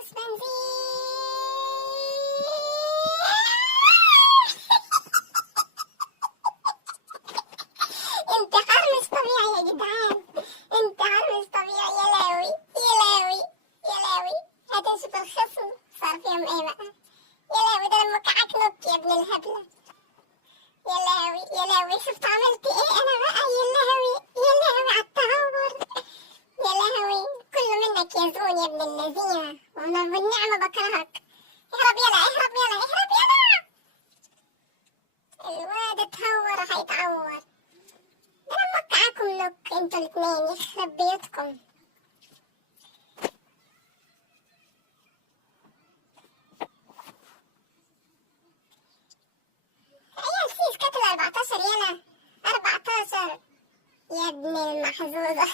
فلوس بنزين. انتحار مش طبيعي يا جدعان، انتحار مش طبيعي. يا لاوي يا لاوي يا لاوي. هتنشف الخصم صار فيهم ايه بقى؟ يا لاوي ده لما وقعك نط يا ابن الهبلة. يا لاوي يا لاوي شفت عملت ايه انا بقى؟ يا لاوي يا لاوي عالتهور. يا لهوي كله منك يا زون يا ابن الذين، والنعمة بكرهك. اهرب يلا اهرب يلا اهرب يلا. الواد اتهور هيتعور. ده انا موقعاكم لوك انتوا الاتنين يخرب بيوتكم. عيال سيس كتل 14 يلا 14 يا ابن المحظوظة.